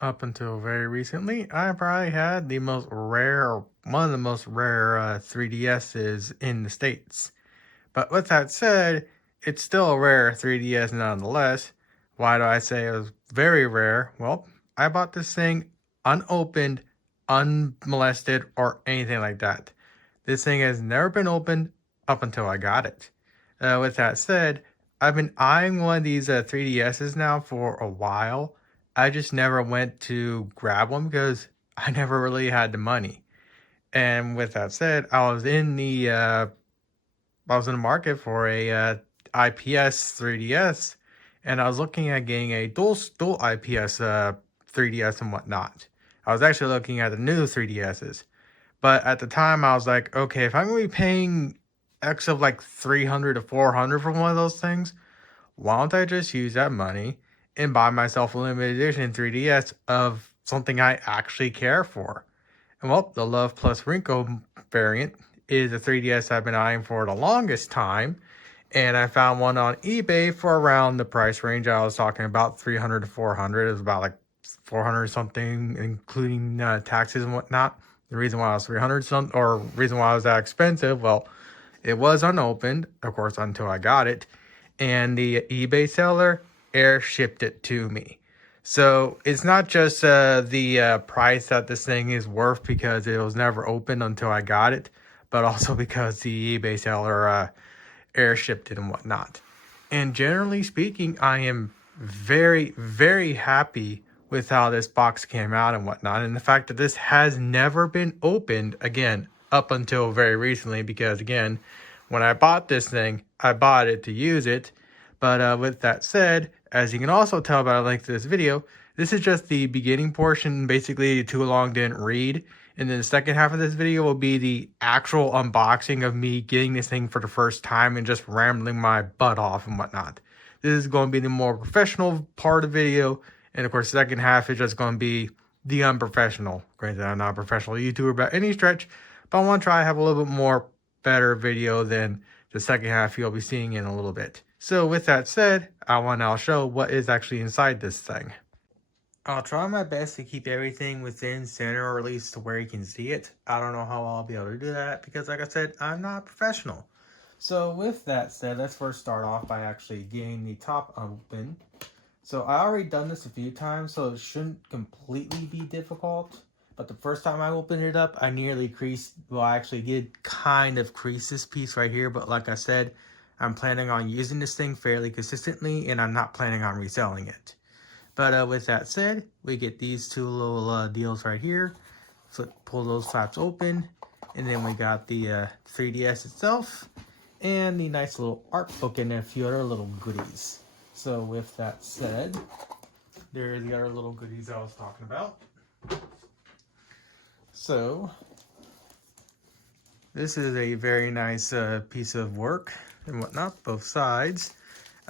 Up until very recently, I probably had the most rare, one of the most rare 3DSs in the States. But with that said, it's still a rare 3DS nonetheless. Why do I say it was very rare? Well, I bought this thing unopened, unmolested, or anything like that. This thing has never been opened up until I got it. With that said, I've been eyeing one of these 3DSs now for a while. I just never went to grab one because I never really had the money. And with that said, I was in the market for a IPS 3DS, and I was looking at getting a dual IPS 3DS and whatnot. I was actually looking at the new 3DSs, but at the time I was like, okay, if I'm gonna be paying X of like 300 to 400 for one of those things, why don't I just use that money and buy myself a limited edition 3DS of something I actually care for? And well, the Love Plus Rinko variant is a 3DS I've been eyeing for the longest time. And I found one on eBay for around the price range I was talking about, 300 to 400. It was about like 400 something, including taxes and whatnot. The reason why I was 300 something, or reason why it was that expensive, well, it was unopened, of course, until I got it. And the eBay seller air shipped it to me. So it's not just the price that this thing is worth because it was never opened until I got it, but also because the eBay seller airshipped it and whatnot. And generally speaking, I am very, very happy with how this box came out and whatnot. And the fact that this has never been opened again up until very recently, because again, when I bought this thing, I bought it to use it. But with that said, as you can also tell by the length of this video, this is just the beginning portion. Basically, too long didn't read. And then the second half of this video will be the actual unboxing of me getting this thing for the first time and just rambling my butt off and whatnot. This is going to be the more professional part of the video. And of course, the second half is just going to be the unprofessional. Granted, I'm not a professional YouTuber by any stretch, but I want to try to have a little bit more better video than the second half you'll be seeing in a little bit. So with that said, I want to now show what is actually inside this thing. I'll try my best to keep everything within center, or at least to where you can see it. I don't know how I'll be able to do that because, like I said, I'm not a professional. So with that said, let's first start off by actually getting the top open. So I already done this a few times, so it shouldn't completely be difficult. But the first time I opened it up, I nearly creased, well, I actually did kind of crease this piece right here. But like I said, I'm planning on using this thing fairly consistently, and I'm not planning on reselling it. But with that said, we get these two little deals right here. Pull those flaps open, and then we got the 3DS itself, and the nice little art book and a few other little goodies. So with that said, there are the other little goodies I was talking about. So this is a very nice piece of work and whatnot, both sides.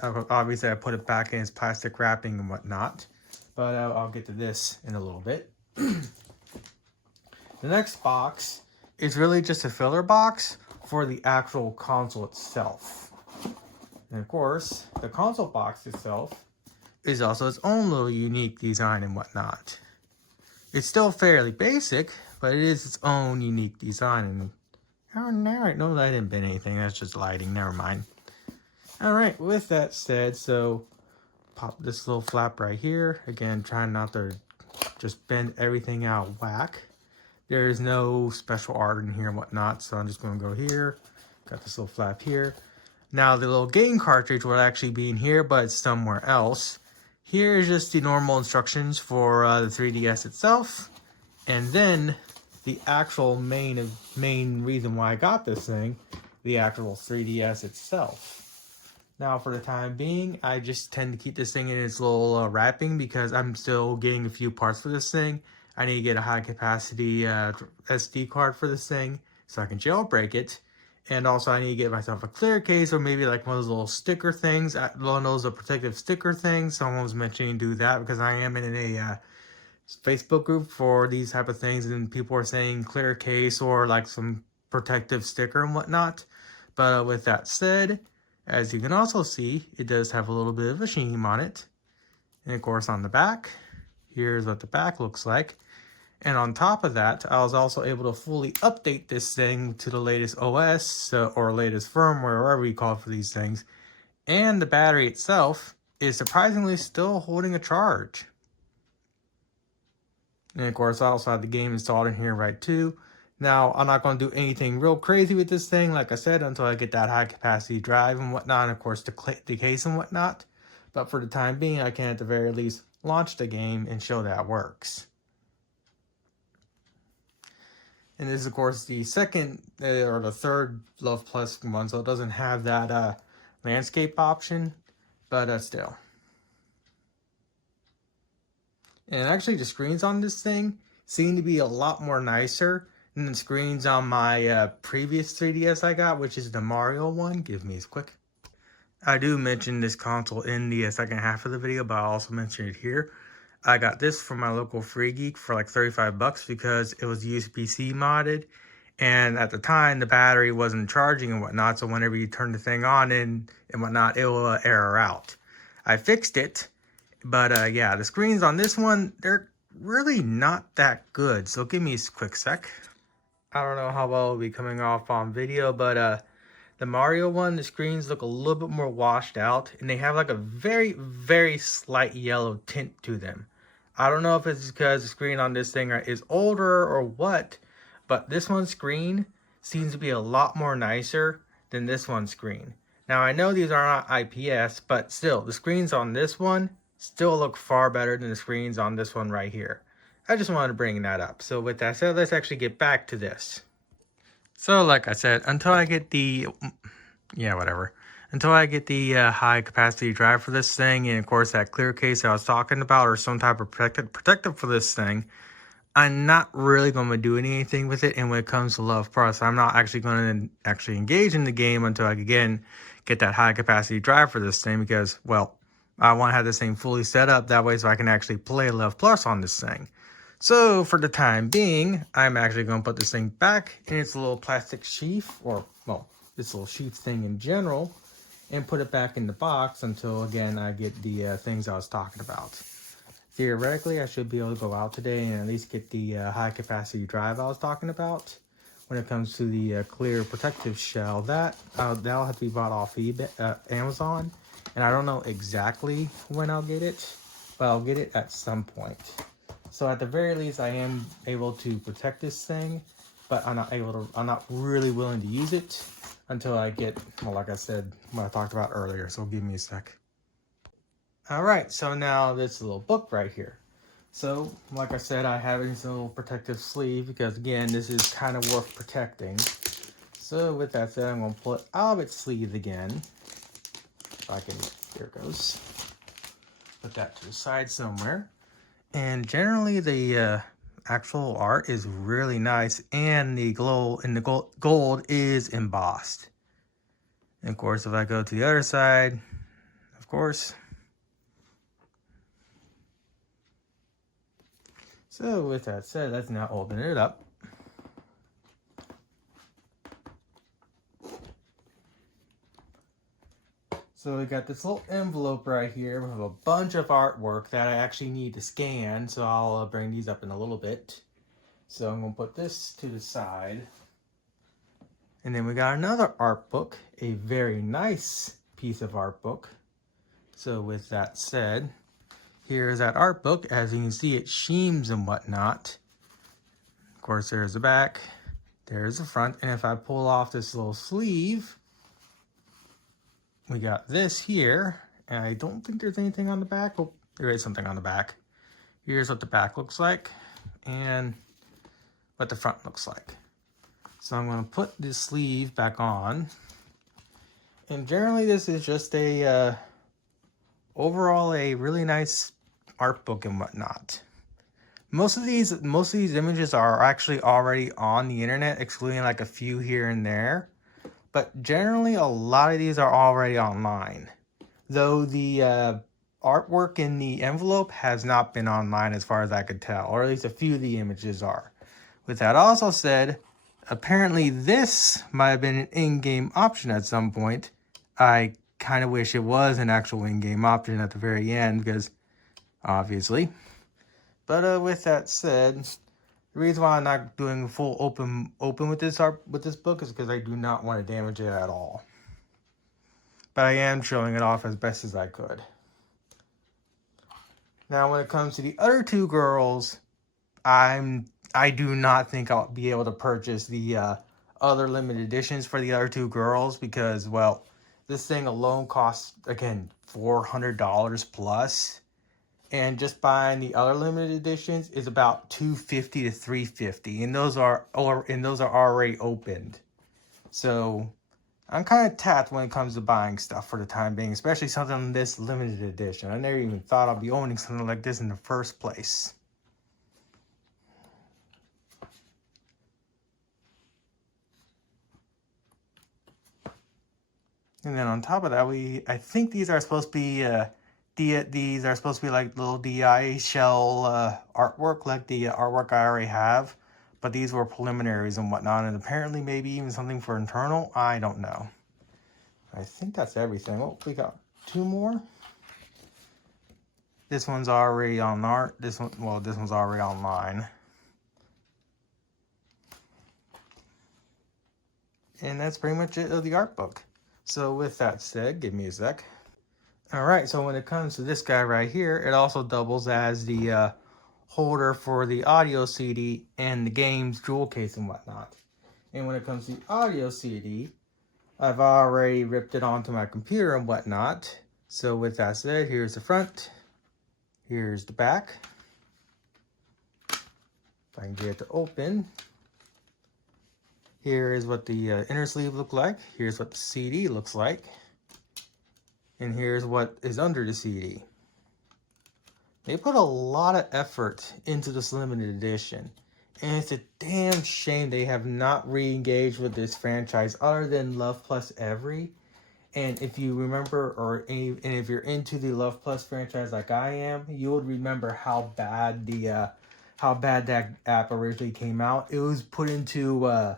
Obviously, I put it back in its plastic wrapping and whatnot, but I'll get to this in a little bit. The next box is really just a filler box for the actual console itself. And of course, the console box itself is also its own little unique design and whatnot. It's still fairly basic, but it is its own unique design. And oh, no, that didn't bend anything. That's just lighting. Never mind. Alright, with that said, so pop this little flap right here. Again, trying not to just bend everything out of whack. There's no special art in here and whatnot, so I'm just going to go here. Got this little flap here. Now, the little game cartridge would actually be in here, but it's somewhere else. Here is just the normal instructions for the 3DS itself. And then the actual main reason why I got this thing, the actual 3DS itself. Now, for the time being, I just tend to keep this thing in its little wrapping because I'm still getting a few parts for this thing. I need to get a high-capacity SD card for this thing so I can jailbreak it. And also, I need to get myself a clear case or maybe like one of those little sticker things. One of those protective sticker things. Someone was mentioning do that because I am in a Facebook group for these type of things. And people are saying clear case or like some protective sticker and whatnot. But with that said, as you can also see, it does have a little bit of a sheen on it. And of course on the back, Here's what the back looks like. And on top of that, I was also able to fully update this thing to the latest OS or latest firmware, whatever you call it for these things. And the battery itself is surprisingly still holding a charge. And of course, I also have the game installed in here right too. Now, I'm not going to do anything real crazy with this thing, like I said, until I get that high capacity drive and whatnot, and of course the case and whatnot. But for the time being, I can at the very least launch the game and show that it works. And this is, of course, the second or the third Love Plus one, so it doesn't have that landscape option, but still. And actually, the screens on this thing seem to be a lot more nicer than the screens on my previous 3DS I got, which is the Mario one. Give me a quick. I do mention this console in the second half of the video, but I also mention it here. I got this from my local Free Geek for like 35 bucks because it was USB-C modded. And at the time, the battery wasn't charging and whatnot. So whenever you turn the thing on and whatnot, it will error out. I fixed it. But yeah, the screens on this one, they're really not that good. So give me a quick sec. I don't know how well it'll be coming off on video, but the Mario one, the screens look a little bit more washed out. And they have like a very, very slight yellow tint to them. I don't know if it's because the screen on this thing is older or what, but this one's screen seems to be a lot more nicer than this one's screen. Now, I know these are not IPS, but still, the screens on this one still look far better than the screens on this one right here. I just wanted to bring that up. So with that said, let's actually get back to this. So like I said, until I get the, until I get the high capacity drive for this thing, and of course that clear case I was talking about, or some type of protective for this thing, I'm not really going to do anything with it. And when it comes to Love Plus, I'm not actually going to actually engage in the game until I again get that high capacity drive for this thing, because, well, I want to have this thing fully set up that way so I can actually play Love Plus on this thing. So for the time being, I'm actually going to put this thing back in its little plastic sheath, or, well, this little sheath thing in general, and put it back in the box until, again, I get the things I was talking about. Theoretically, I should be able to go out today and at least get the high capacity drive I was talking about. When it comes to the clear protective shell, that'll have to be bought off eBay, Amazon. And I don't know exactly when I'll get it, but I'll get it at some point. So at the very least, I am able to protect this thing, but I'm not really willing to use it until I get, well, like I said, what I talked about earlier. So give me a sec. All right, so now this little book right here. So, like I said, I have this little protective sleeve because, again, this is kind of worth protecting. So with that said, I'm going to pull it out of its sleeve again. If I can, here it goes. Put that to the side somewhere. And generally, the actual art is really nice, and the glow in the gold is embossed. And of course, if I go to the other side, of course. So with that said, let's now open it up. So we got this little envelope right here with a bunch of artwork that I actually need to scan. So I'll bring these up in a little bit. So I'm going to put this to the side. And then we got another art book, a very nice piece of art book. So with that said, here's that art book. As you can see, it sheens and whatnot. Of course, there's the back. There's the front. And if I pull off this little sleeve, we got this here. And I don't think there's anything on the back. Oh, there is something on the back. Here's what the back looks like and what the front looks like. So I'm going to put this sleeve back on. And generally, this is just a overall a really nice art book and whatnot. Most of these images are actually already on the internet, excluding like a few here and there. But generally, a lot of these are already online. Though the artwork in the envelope has not been online as far as I could tell, or at least a few of the images are. With that also said, apparently this might have been an in-game option at some point. I kind of wish it was an actual in-game option at the very end, because obviously. But with that said, the reason why I'm not doing full open with this book is because I do not want to damage it at all. But I am showing it off as best as I could. Now, when it comes to the other two girls, I do not think I'll be able to purchase the other limited editions for the other two girls because, well, this thing alone costs, again, $400 plus. And just buying the other limited editions is about $250 to $350, and those are already opened. So I'm kind of tapped when it comes to buying stuff for the time being, especially something this limited edition. I never even thought I'd be owning something like this in the first place. And then on top of that, I think these are supposed to be these are supposed to be like little DI shell artwork, like the artwork I already have. But these were preliminaries and whatnot, and apparently maybe even something for internal. I don't know. I think that's everything. Oh, we got two more. This one's already on art. This one's already online. And that's pretty much it of the art book. So with that said, give me a sec. Alright, so when it comes to this guy right here, it also doubles as the holder for the audio CD and the game's jewel case and whatnot. And when it comes to the audio CD, I've already ripped it onto my computer and whatnot. So with that said, here's the front. Here's the back. If I can get it to open. Here is what the inner sleeve looks like. Here's what the CD looks like. And here's what is under the CD. They put a lot of effort into this limited edition. And it's a damn shame they have not re-engaged with this franchise other than Love Plus Every. And if you remember, and if you're into the Love Plus franchise like I am, you would remember how bad that app originally came out. It was put into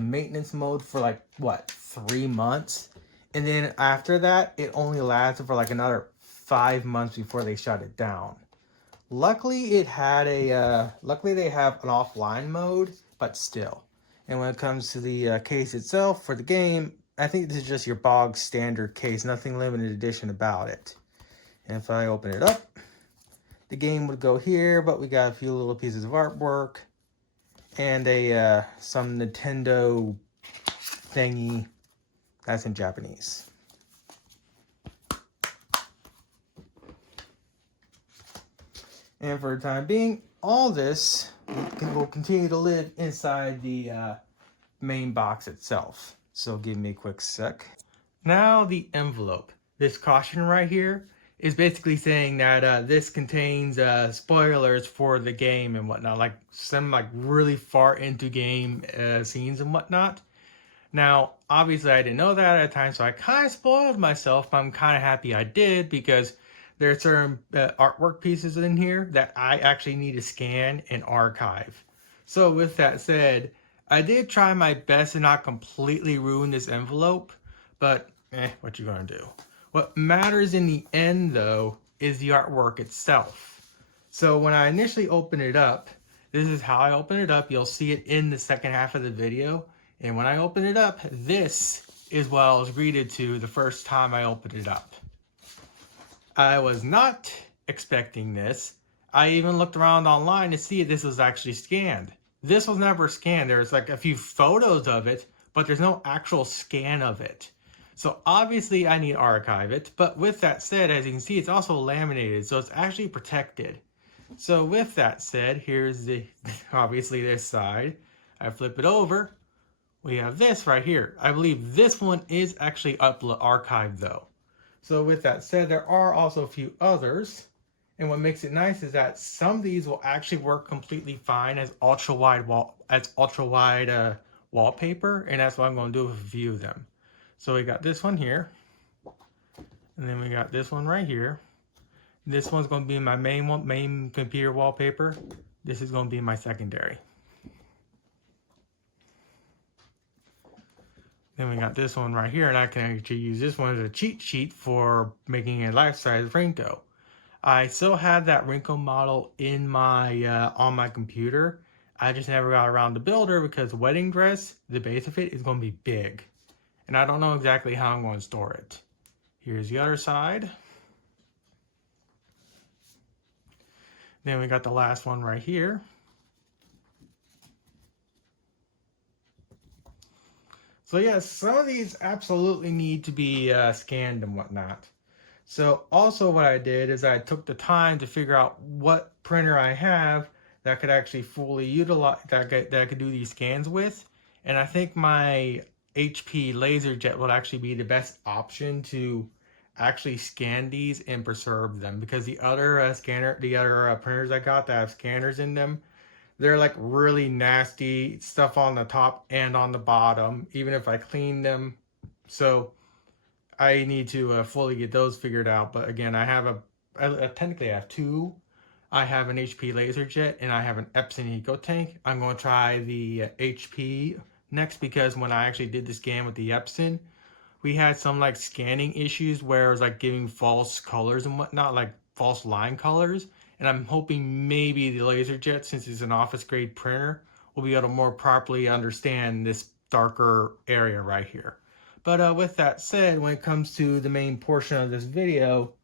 maintenance mode for like what, 3 months, and then after that, it only lasted for like another 5 months before they shut it down. Luckily, they have an offline mode, but still. And when it comes to the case itself for the game, I think this is just your bog standard case, nothing limited edition about it. And if I open it up, the game would go here, but we got a few little pieces of artwork and some Nintendo thingy that's in Japanese. And for the time being, all this will continue to live inside the main box itself. So give me a quick sec. Now the envelope. This caution right here is basically saying that this contains spoilers for the game and whatnot, like some like really far into game scenes and whatnot. Now, obviously I didn't know that at the time, so I kind of spoiled myself, but I'm kind of happy I did because there are certain artwork pieces in here that I actually need to scan and archive. So with that said, I did try my best to not completely ruin this envelope, but what you gonna do? What matters in the end, though, is the artwork itself. So when I initially open it up, this is how I open it up. You'll see it in the second half of the video. And when I open it up, this is what I was greeted to the first time I opened it up. I was not expecting this. I even looked around online to see if this was actually scanned. This was never scanned. There's like a few photos of it, but there's no actual scan of it. So obviously I need to archive it. But with that said, as you can see, it's also laminated, so it's actually protected. So with that said, here's obviously this side. I flip it over. We have this right here. I believe this one is actually archived though. So with that said, there are also a few others. And what makes it nice is that some of these will actually work completely fine as ultra wide wallpaper, and that's what I'm going to do with a few of them. So we got this one here, and then we got this one right here. This one's going to be my main computer wallpaper. This is going to be my secondary. Then we got this one right here, and I can actually use this one as a cheat sheet for making a life-size Rinko. I still have that Rinko model in my on my computer. I just never got around to build her because wedding dress, the base of it is going to be big. And I don't know exactly how I'm going to store it. Here's the other side. Then we got the last one right here. So yes, some of these absolutely need to be scanned and whatnot. So also what I did is I took the time to figure out what printer I have that could actually fully utilize that I could do these scans with. And I think my HP LaserJet would actually be the best option to actually scan these and preserve them, because the other printers I got that have scanners in them, they're like really nasty stuff on the top and on the bottom, even if I clean them. So I need to fully get those figured out. But again, I technically have two. I have an HP LaserJet and I have an Epson EcoTank. I'm going to try the HP next, because when I actually did the scan with the Epson, we had some like scanning issues where it was like giving false colors and whatnot, like false line colors. And I'm hoping maybe the LaserJet, since it's an office grade printer, will be able to more properly understand this darker area right here. But with that said, when it comes to the main portion of this video,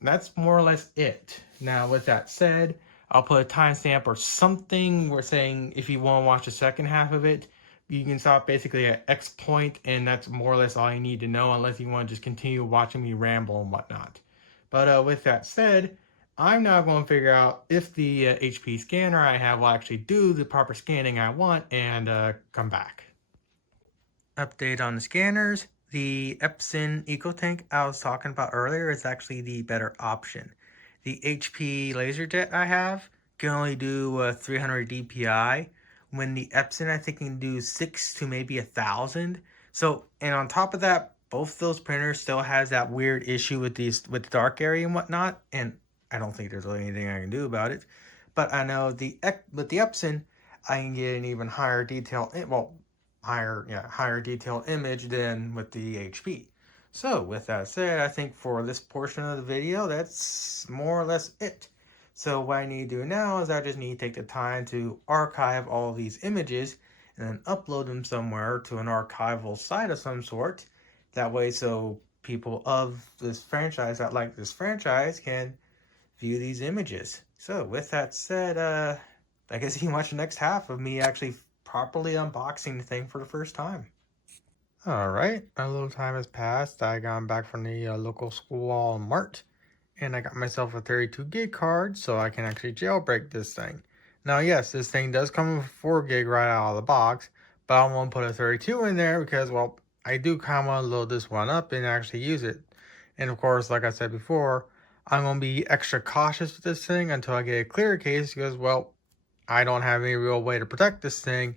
that's more or less it. Now, with that said, I'll put a timestamp or something. We're saying if you want to watch the second half of it, you can stop basically at X point, and that's more or less all you need to know, unless you want to just continue watching me ramble and whatnot. But with that said, I'm now going to figure out if the HP scanner I have will actually do the proper scanning I want, and come back. Update on the scanners. The Epson EcoTank I was talking about earlier is actually the better option. The HP LaserJet I have can only do 300 DPI, when the Epson I think can do 6 to maybe 1,000. So, and on top of that, both those printers still has that weird issue with the dark area and whatnot, and I don't think there's really anything I can do about it. But I know with the Epson, I can get an even higher detail, higher detailed image than with the HP. So with that said, I think for this portion of the video, that's more or less it. So what I need to do now is I just need to take the time to archive all of these images and then upload them somewhere to an archival site of some sort. That way, so people of this franchise that like this franchise can view these images. So with that said, I guess you can watch the next half of me actually properly unboxing the thing for the first time. Alright, a little time has passed. I got back from the local school mart, and I got myself a 32 gig card so I can actually jailbreak this thing. Now yes, this thing does come with 4 gig right out of the box, but I want to put a 32 in there because, well, I do kind of want to load this one up and actually use it. And of course, like I said before, I'm going to be extra cautious with this thing until I get a clear case, because, well, I don't have any real way to protect this thing,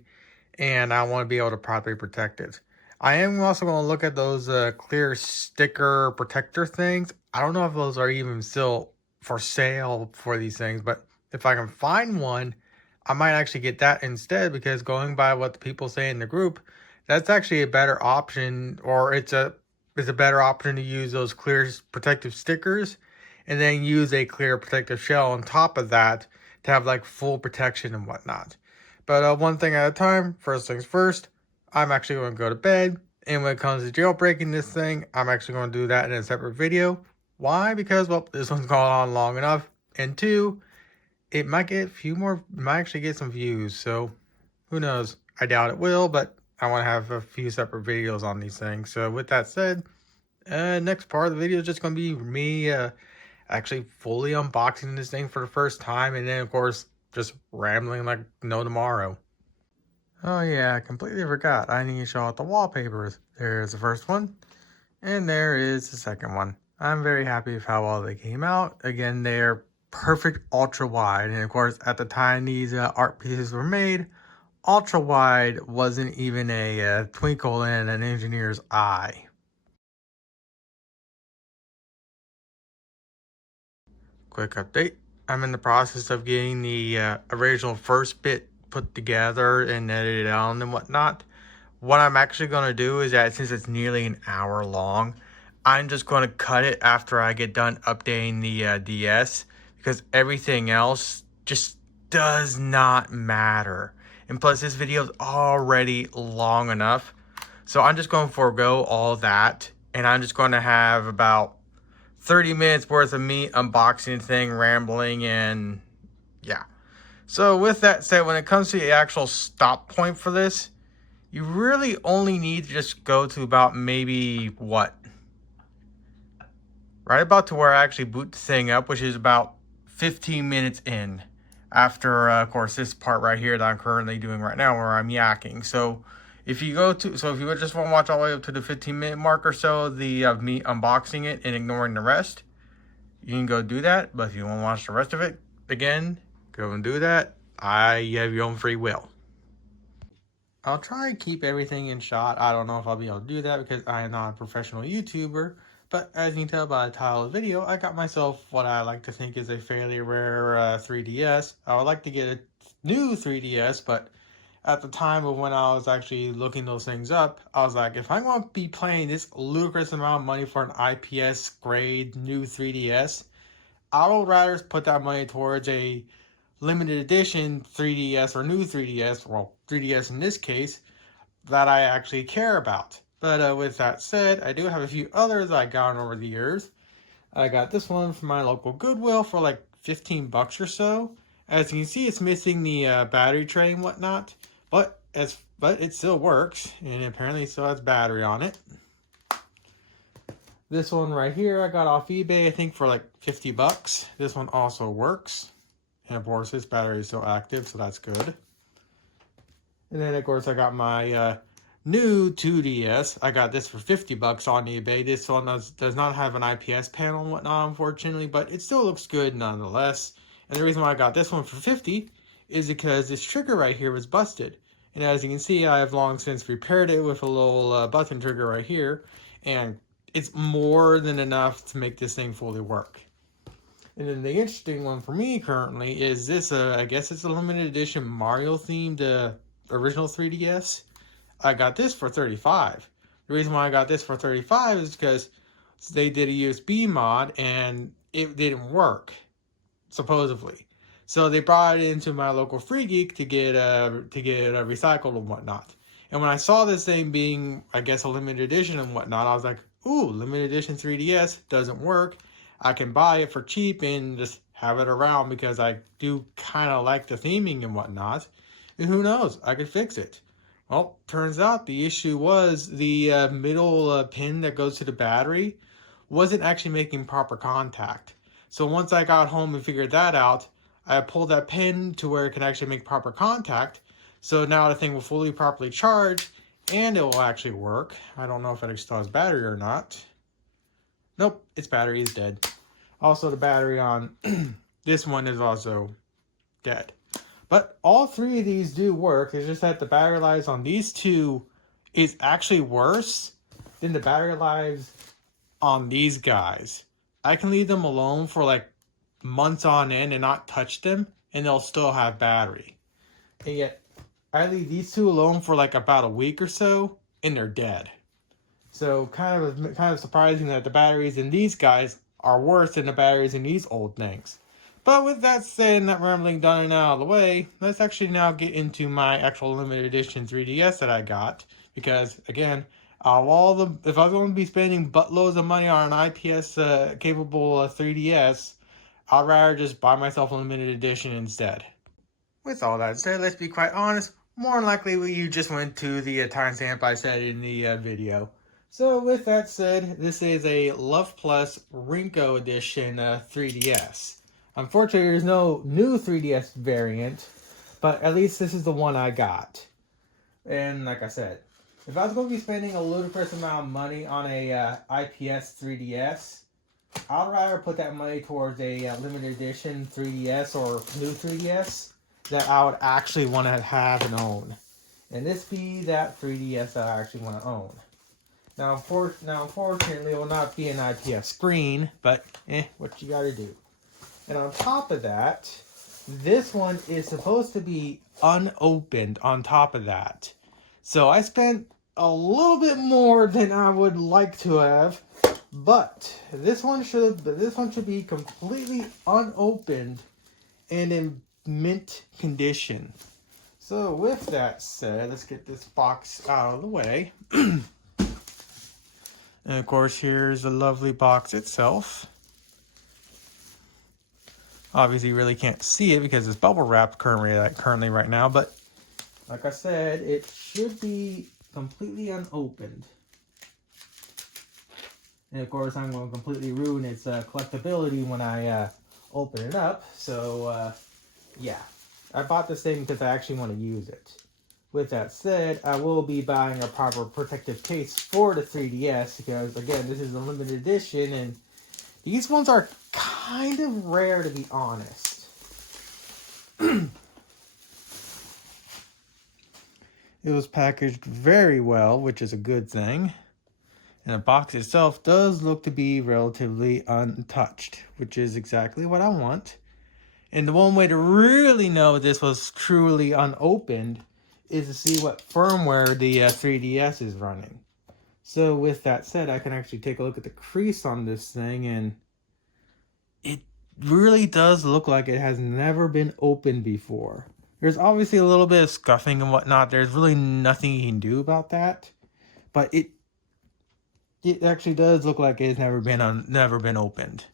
and I want to be able to properly protect it. I am also going to look at those clear sticker protector things. I don't know if those are even still for sale for these things, but if I can find one, I might actually get that instead, because going by what the people say in the group, that's actually a better option, or it's a better option to use those clear protective stickers and then use a clear protective shell on top of that to have like full protection and whatnot. But one thing at a time, first things first, I'm actually going to go to bed. And when it comes to jailbreaking this thing, I'm actually going to do that in a separate video. Why? Because, well, this one's gone on long enough. And two, it might actually get some views. So who knows? I doubt it will, but I want to have a few separate videos on these things. So with that said, next part of the video is just going to be me actually fully unboxing this thing for the first time, and then of course just rambling like no tomorrow. Oh yeah, I completely forgot. I need to show out the wallpapers. There's the first one, and there is the second one. I'm very happy with how well they came out. Again, they're perfect ultra wide, and of course at the time these art pieces were made, ultra wide wasn't even a twinkle in an engineer's eye. Quick update. I'm in the process of getting the original first bit put together and edited out and whatnot. What I'm actually going to do is that since it's nearly an hour long, I'm just going to cut it after I get done updating the DS, because everything else just does not matter. And plus, this video is already long enough. So I'm just going to forego all that. And I'm just going to have about 30 minutes worth of me unboxing thing, rambling, and yeah. So with that said, when it comes to the actual stop point for this, you really only need to just go to about maybe what? Right about to where I actually boot the thing up, which is about 15 minutes in. After, of course, this part right here that I'm currently doing right now where I'm yakking. So if you just want to watch all the way up to the 15-minute mark or so of me unboxing it and ignoring the rest, you can go do that. But if you want to watch the rest of it, again, go and do that. You have your own free will. I'll try and keep everything in shot. I don't know if I'll be able to do that because I am not a professional YouTuber. But as you can tell by the title of the video, I got myself what I like to think is a fairly rare 3DS. I would like to get a new 3DS, but at the time of when I was actually looking those things up, I was like, if I'm going to be paying this ludicrous amount of money for an IPS grade new 3DS, I would rather put that money towards a limited edition 3DS or new 3DS, well, 3DS in this case, that I actually care about. But with that said, I do have a few others I got over the years. I got this one from my local Goodwill for like 15 bucks or so. As you can see, it's missing the battery tray and whatnot, but it still works, and apparently it still has battery on it. This one right here I got off eBay, I think for like 50 bucks. This one also works. And of course, this battery is still active, so that's good. And then, of course, I got my new 2DS. I got this for 50 bucks on eBay. This one does not have an IPS panel and whatnot, unfortunately, but it still looks good nonetheless. And the reason why I got this one for 50 is because this trigger right here was busted. And as you can see, I have long since repaired it with a little button trigger right here. And it's more than enough to make this thing fully work. And then the interesting one for me currently is this, I guess it's a limited edition Mario themed original 3DS. I got this for $35. The reason why I got this for $35 is because they did a USB mod and it didn't work, supposedly. So they brought it into my local Free Geek to get recycled and whatnot. And when I saw this thing being, I guess, a limited edition and whatnot, I was like, ooh, limited edition 3DS doesn't work. I can buy it for cheap and just have it around because I do kind of like the theming and whatnot. And who knows, I could fix it. Well, turns out the issue was the middle pin that goes to the battery wasn't actually making proper contact. So once I got home and figured that out, I pulled that pin to where it can actually make proper contact. So now the thing will fully properly charge and it will actually work. I don't know if it still has battery or not. Nope, its battery is dead. Also, the battery on this one is also dead. But all three of these do work. It's just that the battery lives on these two is actually worse than the battery lives on these guys. I can leave them alone for like months on end and not touch them, and they'll still have battery. And yet, I leave these two alone for like about a week or so, and they're dead. So kind of surprising that the batteries in these guys are worse than the batteries in these old things. But with that said and that rambling done and out of the way, let's actually now get into my actual limited edition 3DS that I got. Because again, if I was going to be spending buttloads of money on an IPS capable 3DS, I'd rather just buy myself a limited edition instead. With all that said, let's be quite honest, more than likely you just went to the timestamp I said in the video. So with that said, this is a Love Plus Rinko Edition 3DS. Unfortunately, there's no new 3DS variant, but at least this is the one I got. And like I said, if I was going to be spending a ludicrous amount of money on a IPS 3DS, I'd rather put that money towards a limited edition 3DS or new 3DS that I would actually want to have and own. And this be that 3DS that I actually want to own. Now, unfortunately, it will not be an IPS screen, but what you gotta do. And on top of that, this one is supposed to be unopened on top of that. So I spent a little bit more than I would like to have But this one should be completely unopened and in mint condition. So with that said, let's get this box out of the way. And of course, here's the lovely box itself. Obviously, you really can't see it because it's bubble wrapped currently right now. But like I said, it should be completely unopened. And of course, I'm going to completely ruin its collectability when I open it up. So yeah, I bought this thing because I actually want to use it. With that said, I will be buying a proper protective case for the 3DS because, again, this is a limited edition, and these ones are kind of rare, to be honest. It was packaged very well, which is a good thing. And the box itself does look to be relatively untouched, which is exactly what I want. And the one way to really know this was truly unopened is to see what firmware the 3DS is running. So with that said, I can actually take a look at the crease on this thing, and it really does look like it has never been opened before. There's obviously a little bit of scuffing and whatnot. There's really nothing you can do about that. But it actually does look like it's never been opened.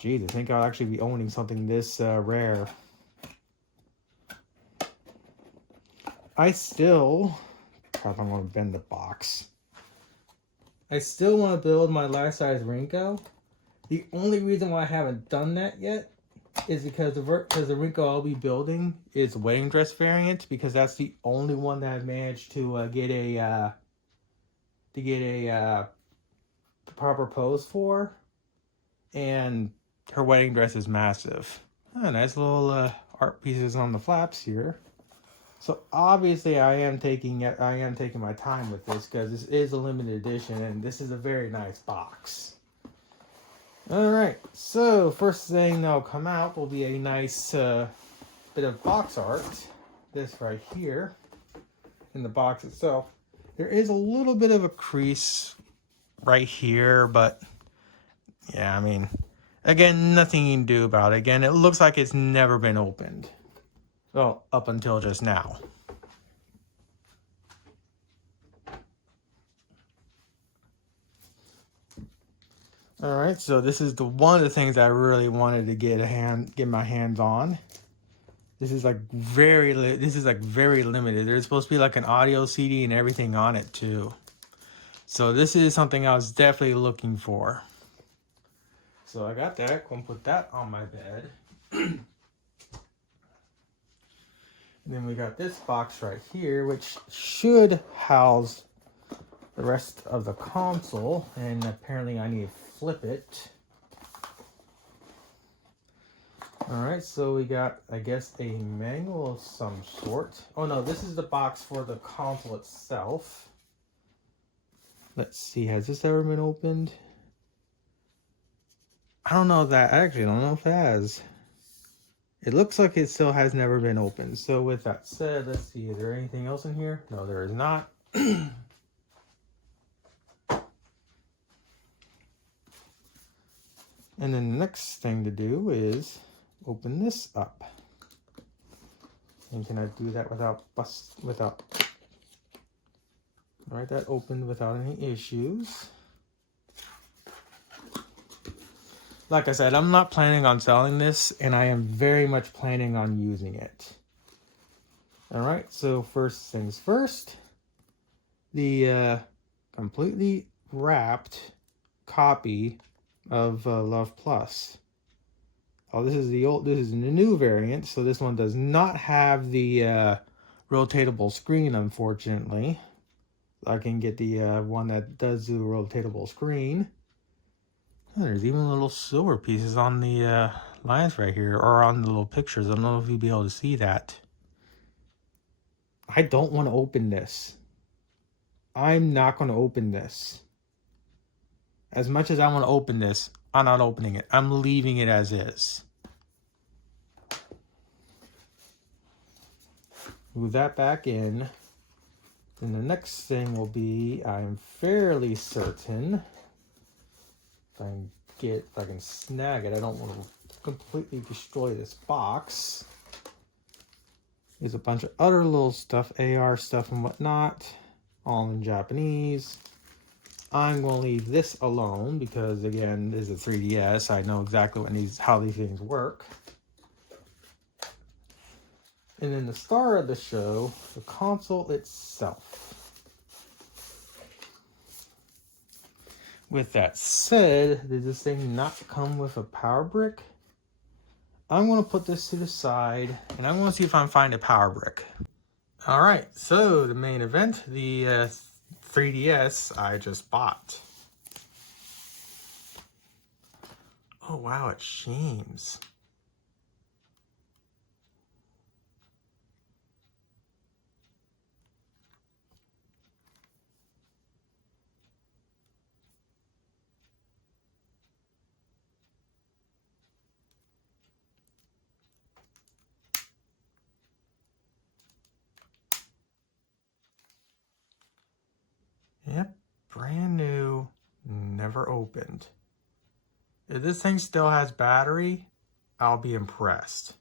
Jeez, I think I'll actually be owning something this rare. I still... Probably want to bend the box. I still want to build my life-size Rinko. The only reason why I haven't done that yet is because the Rinko I'll be building is wedding dress variant, because that's the only one that I've managed to get a proper pose for, and her wedding dress is massive. Oh, nice little art pieces on the flaps here. So obviously I am taking my time with this because this is a limited edition and this is a very nice box. Alright, so first thing that'll come out will be a nice bit of box art. This right here in the box itself. There is a little bit of a crease right here, but yeah, I mean, again, nothing you can do about it. Again, it looks like it's never been opened. Well, up until just now. Alright, so this is one of the things I really wanted to get my hands on. This is like very limited. There's supposed to be like an audio CD and everything on it too. So this is something I was definitely looking for. So I got that. Gonna put that on my bed. And then we got this box right here, which should house the rest of the console. And apparently I need to flip it. Alright, so we got, I guess, a manual of some sort. Oh no, this is the box for the console itself. Let's see, has this ever been opened? I don't know that. I actually don't know if it has. It looks like it still has never been opened. So with that said, let's see, is there anything else in here? No, there is not. And then the next thing to do is open this up. And can I do that without Alright, that opened without any issues. Like I said, I'm not planning on selling this, and I am very much planning on using it. Alright, so first things first, the completely wrapped copy of Love Plus. Oh, this is the new variant, so this one does not have the rotatable screen, unfortunately. I can get the one that does the rotatable screen. Oh, there's even little silver pieces on the lines right here, or on the little pictures. I don't know if you'll be able to see that. I don't want to open this. I'm not going to open this. As much as I want to open this, I'm not opening it. I'm leaving it as is. Move that back in. Then the next thing will be, I'm fairly certain, if I can snag it. I don't want to completely destroy this box. There's a bunch of other little stuff, AR stuff and whatnot, all in Japanese. I'm going to leave this alone because, again, this is a 3DS. I know exactly how these things work. And then the star of the show, the console itself. With that said, did this thing not come with a power brick? I'm going to put this to the side, and I'm going to see if I can find a power brick. Alright, so the main event, the 3DS I just bought. Oh wow, it shames. Yep, brand new, never opened. If this thing still has battery, I'll be impressed.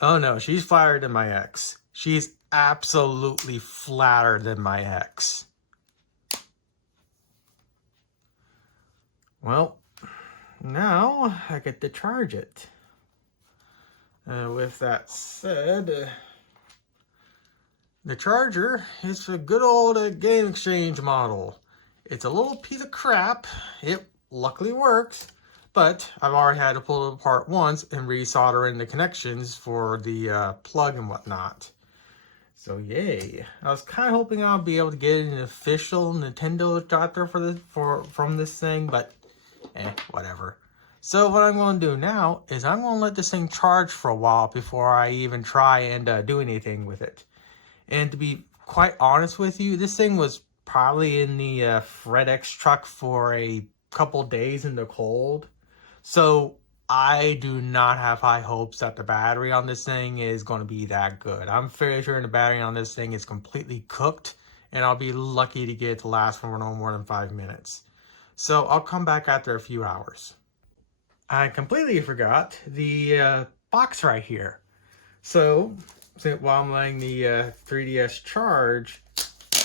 Oh no, she's flatter than my ex. She's absolutely flatter than my ex. Well, now I get to charge it. With that said, the charger is a good old Game Exchange model. It's a little piece of crap. It luckily works, but I've already had to pull it apart once and resolder in the connections for the plug and whatnot. So yay! I was kind of hoping I'll be able to get an official Nintendo adapter from this thing, but whatever. So what I'm going to do now is I'm going to let this thing charge for a while before I even try and do anything with it. And to be quite honest with you, this thing was probably in the FedEx truck for a couple days in the cold. So I do not have high hopes that the battery on this thing is going to be that good. I'm fairly sure the battery on this thing is completely cooked, and I'll be lucky to get it to last for no more than 5 minutes. So I'll come back after a few hours. I completely forgot the box right here. So while I'm letting the 3DS charge,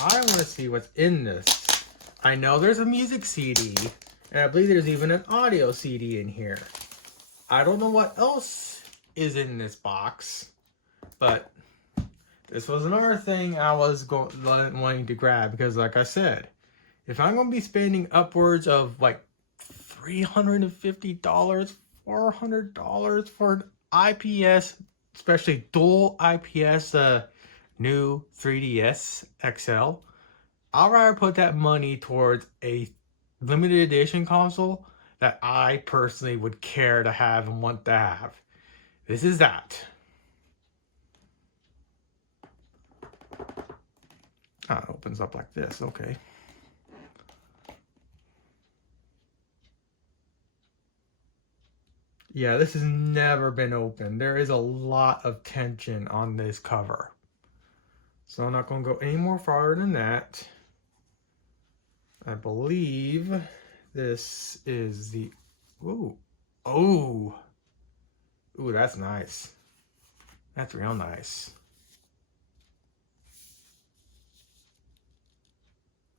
I want to see what's in this. I know there's a music CD, and I believe there's even an audio CD in here. I don't know what else is in this box, but this was another thing I was wanting to grab because, like I said, if I'm going to be spending upwards of like $350, $400 for an IPS, especially dual IPS new 3DS XL, I'd rather put that money towards a limited edition console that I personally would care to have and want to have. This is that. Ah, it opens up like this, okay. Yeah, this has never been opened. There is a lot of tension on this cover. So I'm not going to go any more farther than that. I believe this is the... Ooh. Oh. Ooh, that's nice. That's real nice.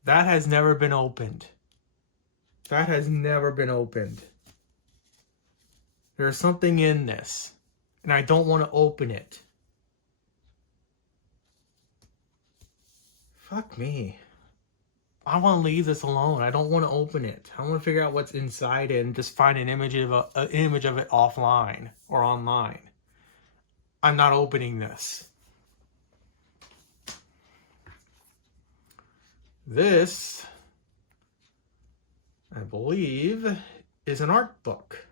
That has never been opened. That has never been opened. There's something in this, and I don't want to open it. Fuck me. I want to leave this alone. I don't want to open it. I want to figure out what's inside it and just find an image of it offline or online. I'm not opening this. This, I believe, is an art book.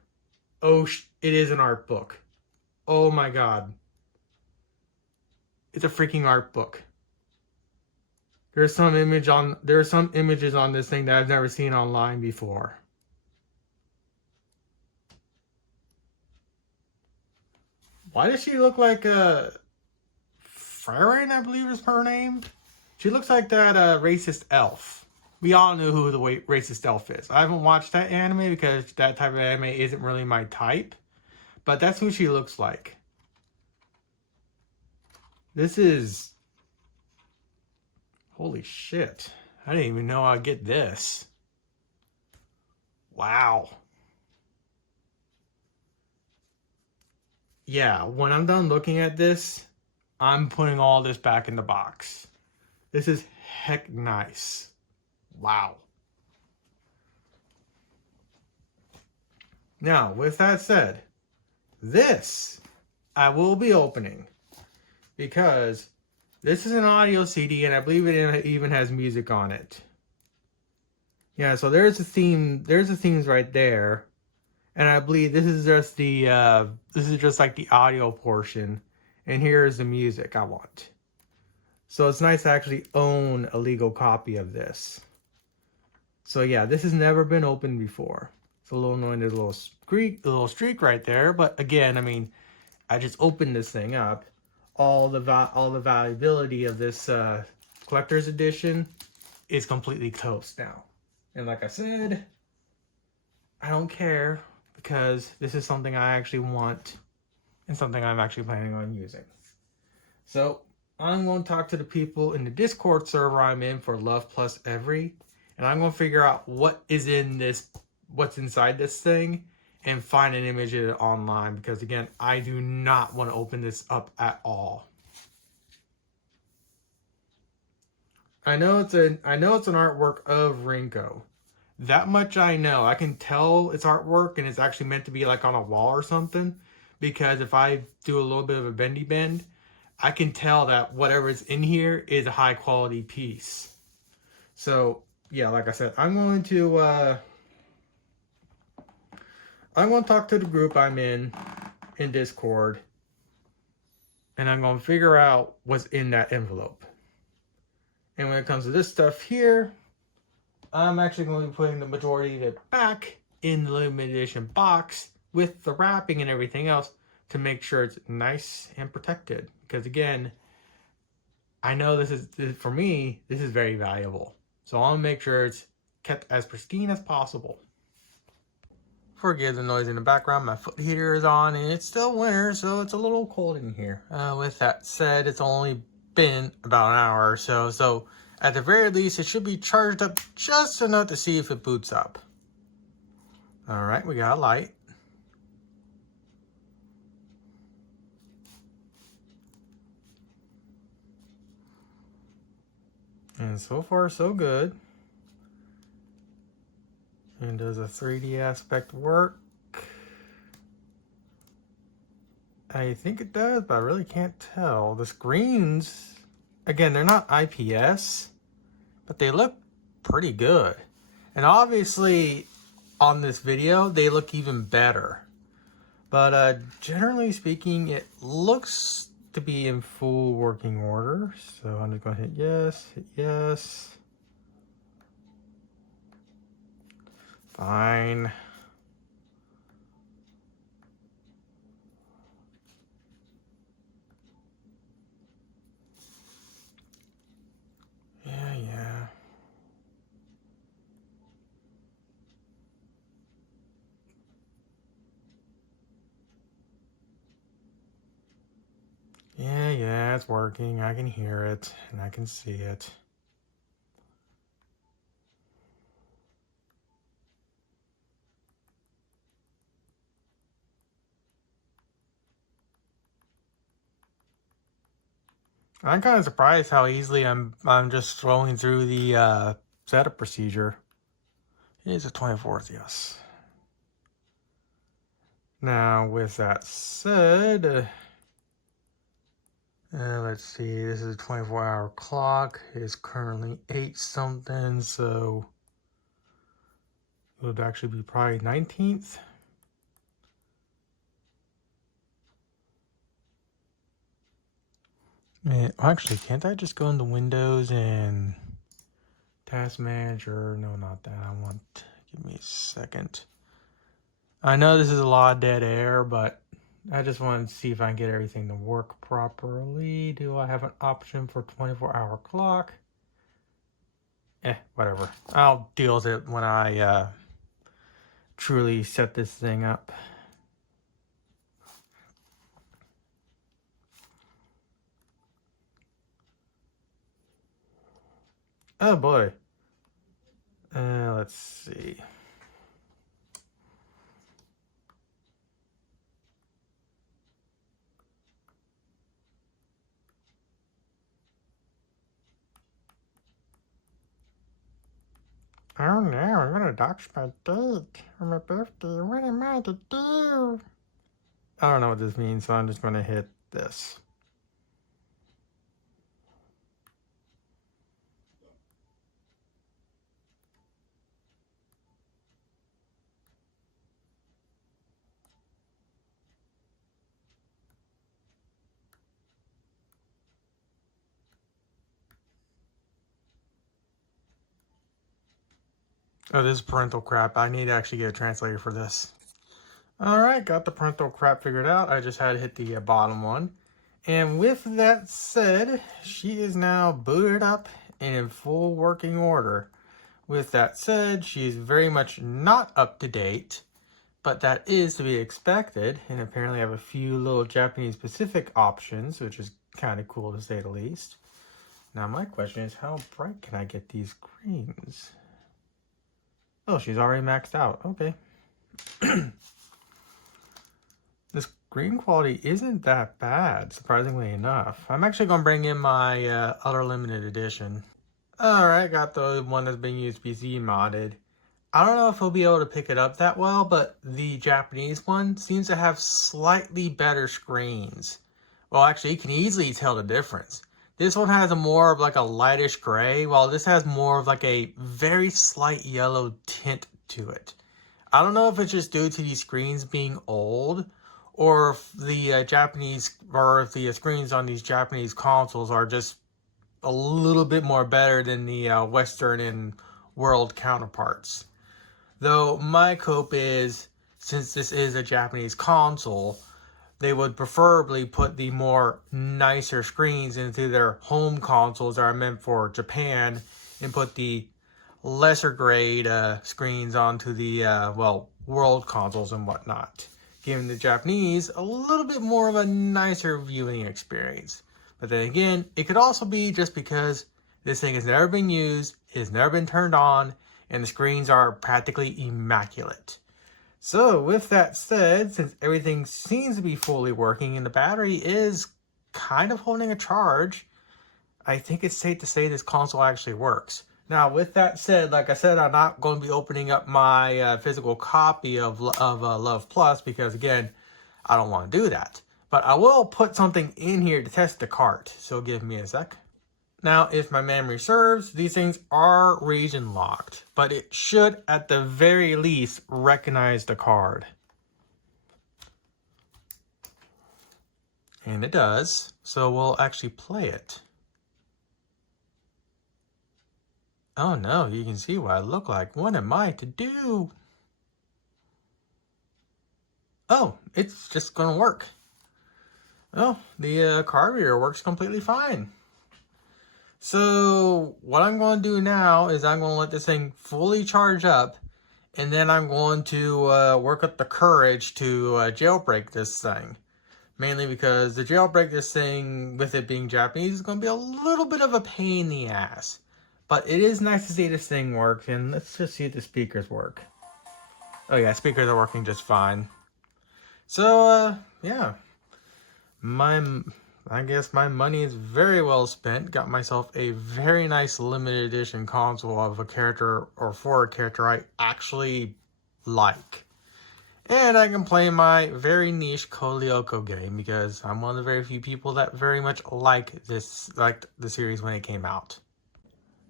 Oh, it is an art book. Oh my god. It's a freaking art book. There's some images on this thing that I've never seen online before. Why does she look like Farron, I believe is her name? She looks like that racist elf. we all know who the racist elf is. I haven't watched that anime because that type of anime isn't really my type. But that's who she looks like. This is... Holy shit. I didn't even know I'd get this. Wow. Yeah, when I'm done looking at this, I'm putting all this back in the box. This is heck nice. Wow. Now, with that said, this I will be opening because this is an audio CD and I believe it even has music on it. Yeah, so there's a theme. There's the themes right there, and I believe this is just the this is just like the audio portion, and here's the music I want. So it's nice to actually own a legal copy of this. So yeah, this has never been opened before. It's a little annoying. There's a little streak right there, but again, I mean, I just opened this thing up. All the valuability of this collector's edition is completely toast now. And like I said, I don't care because this is something I actually want and something I'm actually planning on using. So I'm going to talk to the people in the Discord server I'm in for Love Plus Every, and I'm going to figure out what is in this, what's inside this thing, and find an image of it online because again, I do not want to open this up at all. I know it's an artwork of Rinko. That much I know. I can tell it's artwork and it's actually meant to be like on a wall or something. Because if I do a little bit of a bendy bend, I can tell that whatever is in here is a high quality piece. So yeah, like I said, I'm going to talk to the group I'm in Discord. And I'm going to figure out what's in that envelope. And when it comes to this stuff here, I'm actually going to be putting the majority of it back in the limited edition box with the wrapping and everything else to make sure it's nice and protected. Because again, I know for me, this is very valuable. So I'll make sure it's kept as pristine as possible. Forgive the noise in the background, my foot heater is on and it's still winter, so it's a little cold in here. With that said, it's only been about an hour or so, so at the very least it should be charged up just enough to see if it boots up. Alright, we got a light. And so far so good. And does a 3D aspect work? I think it does, but I really can't tell. The screens, again, they're not IPS, but they look pretty good. And obviously, on this video, they look even better. But generally speaking, it looks to be in full working order. So I'm just going to hit yes. Fine. Yeah. Yeah, it's working. I can hear it and I can see it. I'm kind of surprised how easily I'm just scrolling through the setup procedure. It is the 24th, yes. Now, with that said, let's see, this is a 24-hour clock. It's currently 8 something, so it would actually be probably 19th. Actually, can't I just go into Windows and Task Manager? No, not that. Give me a second. I know this is a lot of dead air, but I just wanted to see if I can get everything to work properly. Do I have an option for 24-hour clock? Whatever. I'll deal with it when I truly set this thing up. Oh boy. Let's see. Oh no, I'm gonna dox my date on my birthday. What am I to do? I don't know what this means, so I'm just gonna hit this. Oh, this is parental crap. I need to actually get a translator for this. Alright, got the parental crap figured out. I just had to hit the bottom one. And with that said, she is now booted up and in full working order. With that said, she is very much not up to date, but that is to be expected. And apparently I have a few little Japanese specific options, which is kind of cool to say the least. Now my question is, how bright can I get these screens? Oh, she's already maxed out. Okay. The screen quality isn't that bad, surprisingly enough. I'm actually going to bring in my other limited edition. Alright, got the one that's being used PC modded. I don't know if he'll be able to pick it up that well, but the Japanese one seems to have slightly better screens. Well, actually, you can easily tell the difference. This one has a more of like a lightish gray, while this has more of like a very slight yellow tint to it. I don't know if it's just due to these screens being old, or if the the screens on these Japanese consoles are just a little bit more better than the Western and world counterparts. Though my cope is, since this is a Japanese console, they would preferably put the more nicer screens into their home consoles that are meant for Japan and put the lesser grade screens onto the, world consoles and whatnot, giving the Japanese a little bit more of a nicer viewing experience. But then again, it could also be just because this thing has never been used, it has never been turned on, and the screens are practically immaculate. So with that said, since everything seems to be fully working and the battery is kind of holding a charge, I think it's safe to say this console actually works. Now with that said, like I said, I'm not going to be opening up my physical copy of Love Plus because again, I don't want to do that. But I will put something in here to test the cart, so give me a sec. Now, if my memory serves, these things are region locked, but it should at the very least recognize the card. And it does, so we'll actually play it. Oh no, you can see what I look like. What am I to do? Oh, it's just gonna work. Oh, the card reader works completely fine. So what I'm going to do now is I'm going to let this thing fully charge up, and then I'm going to work up the courage to jailbreak this thing. Mainly because the jailbreak this thing, with it being Japanese, is going to be a little bit of a pain in the ass. But it is nice to see this thing work, and let's just see if the speakers work. Oh yeah, speakers are working just fine. So, yeah. I guess my money is very well spent. Got myself a very nice limited edition console of a character or for a character I actually like. And I can play my very niche Kolyoko game because I'm one of the very few people that very much liked the series when it came out.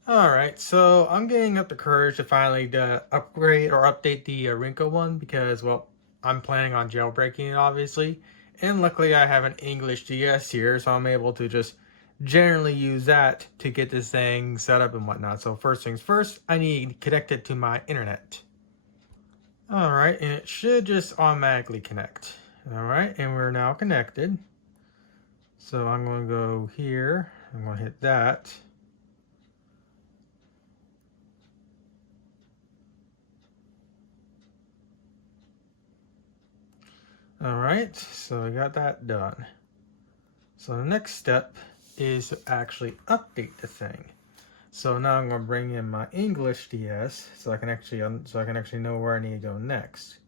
Alright, so I'm getting up the courage to finally upgrade or update the Rinko one because, well, I'm planning on jailbreaking it, obviously. And luckily I have an English DS here, so I'm able to just generally use that to get this thing set up and whatnot. So first things first, I need to connect it to my internet. Alright, and it should just automatically connect. Alright, and we're now connected. So I'm going to go here, I'm going to hit that. Alright, so I got that done. So the next step is to actually update the thing. So now I'm going to bring in my English DS so I can actually know where I need to go next.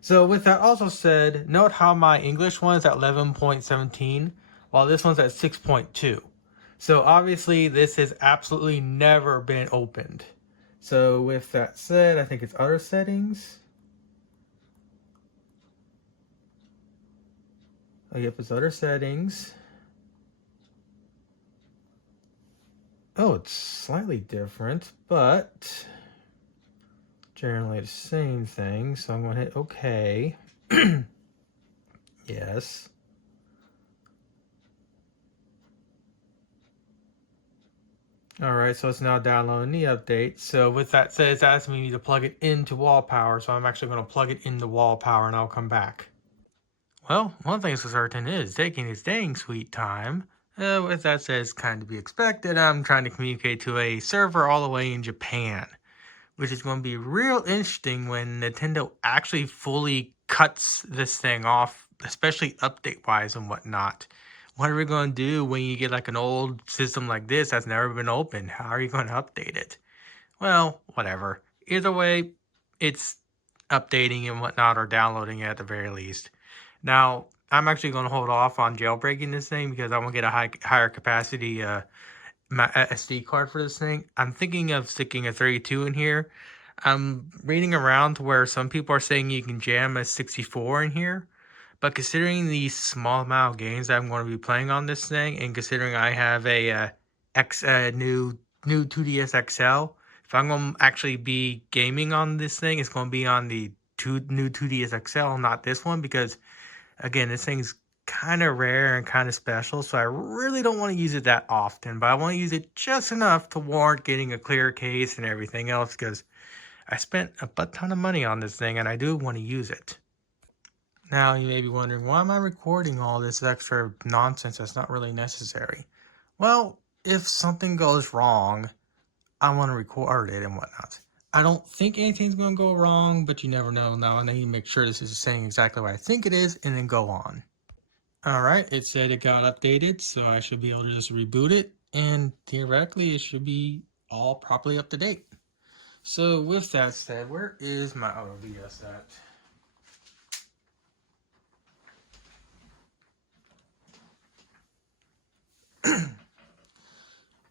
So with that also said, note how my English one is at 11.17 while this one's at 6.2. So obviously this has absolutely never been opened. So with that said, I think it's other settings. Oh, yep, it's other settings. Oh, it's slightly different, but generally the same thing. So I'm going to hit OK. Yes. Alright, so it's now downloading the update. So with that said, it's asking me to plug it into wall power. So I'm actually going to plug it into wall power and I'll come back. Well, one thing's for certain is taking its dang sweet time. With that said, it's kind of to be expected. I'm trying to communicate to a server all the way in Japan, which is going to be real interesting when Nintendo actually fully cuts this thing off, especially update-wise and whatnot. What are we going to do when you get like an old system like this that's never been opened? How are you going to update it? Well, whatever. Either way, it's updating and whatnot or downloading it at the very least. Now, I'm actually going to hold off on jailbreaking this thing because I want to get a higher capacity SD card for this thing. I'm thinking of sticking a 32 in here. I'm reading around to where some people are saying you can jam a 64 in here. But considering the small amount of games that I'm going to be playing on this thing, and considering I have a new 2DS XL, if I'm going to actually be gaming on this thing, it's going to be on the new 2DS XL, not this one, because again, this thing's kind of rare and kind of special, so I really don't want to use it that often, but I want to use it just enough to warrant getting a clear case and everything else, because I spent a butt ton of money on this thing, and I do want to use it. Now, you may be wondering, why am I recording all this extra nonsense that's not really necessary? Well, if something goes wrong, I want to record it and whatnot. I don't think anything's going to go wrong, but you never know. Now, I need to make sure this is saying exactly what I think it is, and then go on. Alright, it said it got updated, so I should be able to just reboot it, and theoretically it should be all properly up to date. So with that said, where is my auto VS at?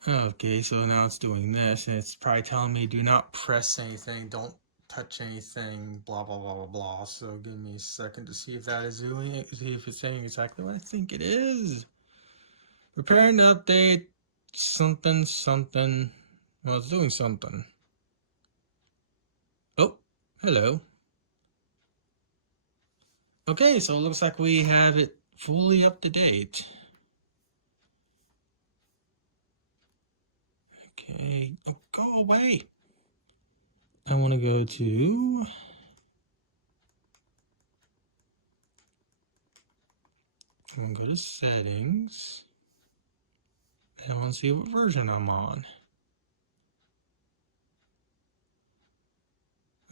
Okay, so now it's doing this, and it's probably telling me do not press anything, don't touch anything, blah blah blah blah blah. So give me a second to see if that is doing it, see if it's saying exactly what I think it is. Preparing to update something something. Well, it's doing something. Oh, hello. Okay, so it looks like we have it fully up to date. Okay, oh, go away. I want to go to settings. And I want to see what version I'm on.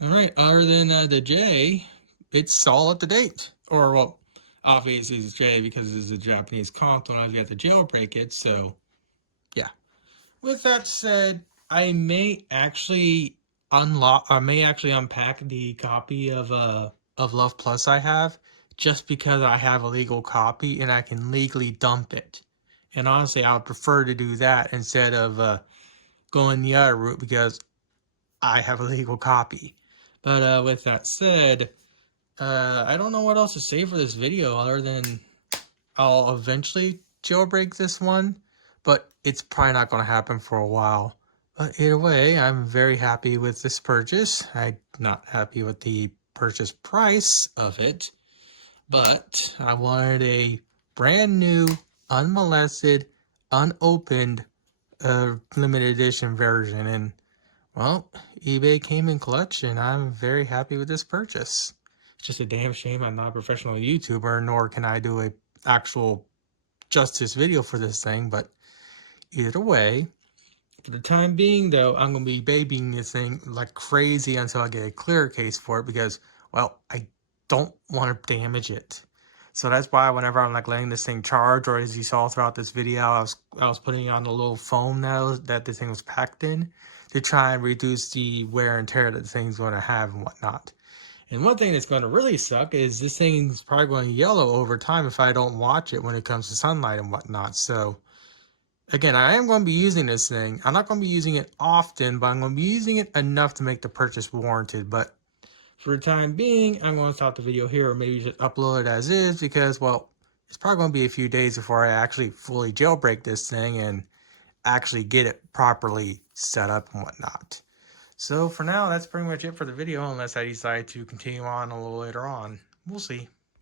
Alright, other than the J, it's all up to date. Or, well, obviously it's J because it's a Japanese console and I've got to jailbreak it, so yeah. With that said, I may actually unpack the copy of Love Plus I have, just because I have a legal copy and I can legally dump it. And honestly, I would prefer to do that instead of going the other route because I have a legal copy. But with that said, I don't know what else to say for this video other than I'll eventually jailbreak this one, but it's probably not going to happen for a while. But either way, I'm very happy with this purchase. I'm not happy with the purchase price of it, but I wanted a brand new, unmolested, unopened, limited edition version, and well, eBay came in clutch, and I'm very happy with this purchase. It's just a damn shame I'm not a professional YouTuber, nor can I do a actual justice video for this thing, but either way, for the time being though, I'm going to be babying this thing like crazy until I get a clear case for it because, well, I don't want to damage it. So that's why whenever I'm like letting this thing charge, or as you saw throughout this video, I was putting on the little foam that this thing was packed in to try and reduce the wear and tear that the thing's going to have and whatnot. And one thing that's going to really suck is this thing's probably going to yellow over time if I don't watch it when it comes to sunlight and whatnot. So again, I am going to be using this thing. I'm not going to be using it often, but I'm going to be using it enough to make the purchase warranted. But for the time being, I'm going to stop the video here, or maybe just upload it as is, because, well, it's probably going to be a few days before I actually fully jailbreak this thing and actually get it properly set up and whatnot. So for now, that's pretty much it for the video, unless I decide to continue on a little later on. We'll see.